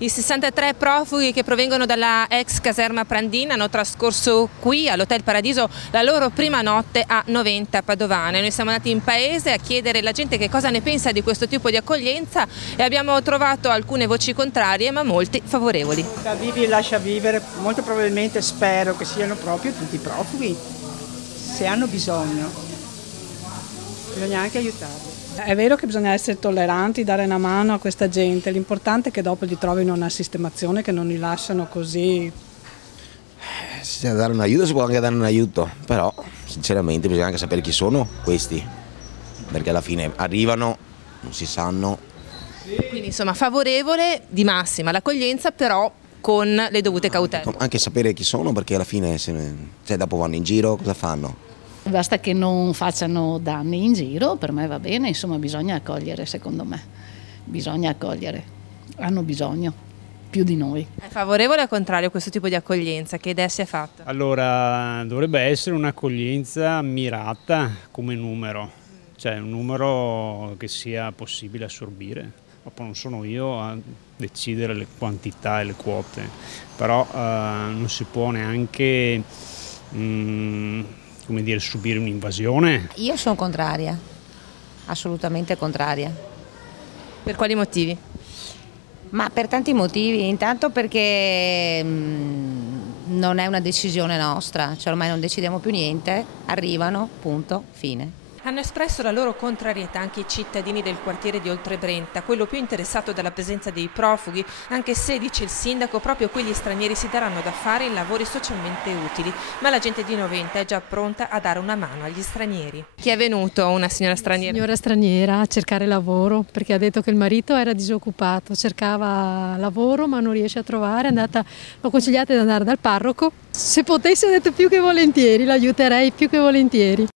I 63 profughi che provengono dalla ex caserma Prandina hanno trascorso qui all'Hotel Paradiso la loro prima notte a Noventa Padovana. Noi siamo andati in paese a chiedere alla gente che cosa ne pensa di questo tipo di accoglienza e abbiamo trovato alcune voci contrarie ma molti favorevoli. Da vivi e lascia vivere, molto probabilmente spero che siano proprio tutti profughi, se hanno bisogno, bisogna anche aiutarli. È vero che bisogna essere tolleranti, dare una mano a questa gente, l'importante è che dopo gli trovino una sistemazione, che non li lasciano così. Se c'è da dare un aiuto si può anche dare un aiuto, però sinceramente bisogna anche sapere chi sono questi, perché alla fine arrivano, non si sanno. Quindi insomma favorevole di massima l'accoglienza, però con le dovute cautele. Anche sapere chi sono, perché alla fine se dopo vanno in giro cosa fanno? Basta che non facciano danni in giro, per me va bene, insomma bisogna accogliere, secondo me, bisogna accogliere, hanno bisogno, più di noi. È favorevole o contrario a questo tipo di accoglienza? Che idea si è fatta? Allora, dovrebbe essere un'accoglienza mirata come numero, cioè un numero che sia possibile assorbire. Dopo non sono io a decidere le quantità e le quote, però non si può neanche come dire, subire un'invasione. Io sono contraria, assolutamente contraria. Per quali motivi? Ma per tanti motivi, intanto perché non è una decisione nostra, cioè ormai non decidiamo più niente, arrivano, punto, fine. Hanno espresso la loro contrarietà anche i cittadini del quartiere di Oltrebrenta, quello più interessato dalla presenza dei profughi, anche se, dice il sindaco, proprio quegli stranieri si daranno da fare in lavori socialmente utili. Ma la gente di Noventa è già pronta a dare una mano agli stranieri. Chi è venuto? Una signora straniera? Signora straniera a cercare lavoro, perché ha detto che il marito era disoccupato, cercava lavoro ma non riesce a trovare, l'ho consigliata di andare dal parroco. Se potessi, ho detto più che volentieri, l'aiuterei più che volentieri.